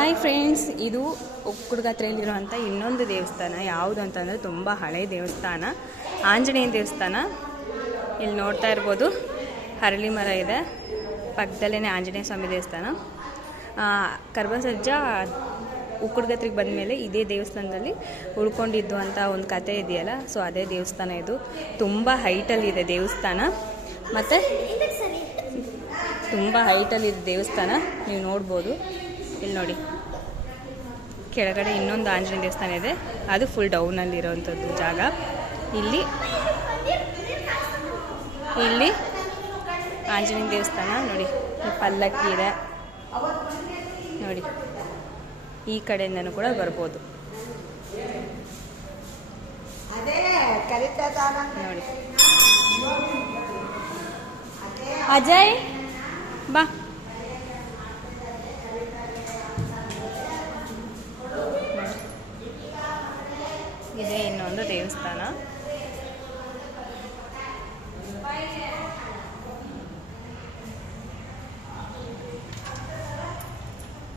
Hi friends, ಇದು ಉಕ್ಕುಡ್ಗತ್ರೆಯಲ್ಲಿರುವಂಥ ಇನ್ನೊಂದು ದೇವಸ್ಥಾನ. ಯಾವುದು ಅಂತಂದರೆ ತುಂಬ ಹಳೆಯ ದೇವಸ್ಥಾನ, ಆಂಜನೇಯನ ದೇವಸ್ಥಾನ. ಇಲ್ಲಿ ನೋಡ್ತಾ ಇರ್ಬೋದು, ಹರಳಿ ಮರ ಇದೆ, ಪಕ್ಕದಲ್ಲೇ ಆಂಜನೇಯ ಸ್ವಾಮಿ ದೇವಸ್ಥಾನ. ಕರ್ಬಸಜ್ಜ ಉಕ್ಕುಡ್ಗತ್ರಿಗೆ ಬಂದ ಮೇಲೆ ಇದೇ ದೇವಸ್ಥಾನದಲ್ಲಿ ಉಳ್ಕೊಂಡಿದ್ದು ಅಂತ ಒಂದು ಕತೆ ಇದೆಯಲ್ಲ, ಸೊ ಅದೇ ದೇವಸ್ಥಾನ ಇದು. ತುಂಬ ಹೈಟಲ್ಲಿದೆ ದೇವಸ್ಥಾನ, ಮತ್ತು ತುಂಬ ಹೈಟಲ್ಲಿದೆ ದೇವಸ್ಥಾನ. ನೀವು ನೋಡ್ಬೋದು, ಇಲ್ಲಿ ನೋಡಿ ಕೆಳಗಡೆ ಇನ್ನೊಂದು ಆಂಜನೇಯ ದೇವಸ್ಥಾನ ಇದೆ, ಅದು ಫುಲ್ ಡೌನಲ್ಲಿರೋವಂಥದ್ದು ಜಾಗ. ಇಲ್ಲಿ ಆಂಜನೇಯ ದೇವಸ್ಥಾನ ನೋಡಿ, ಪಲ್ಲಕ್ಕಿ ಇದೆ ನೋಡಿ, ಈ ಕಡೆಯಿಂದನೂ ಕೂಡ ಬರ್ಬೋದು ನೋಡಿ. ಅಜಯ್ ಬಾ. ಇದೇ ಇನ್ನೊಂದು ದೇವಸ್ಥಾನ.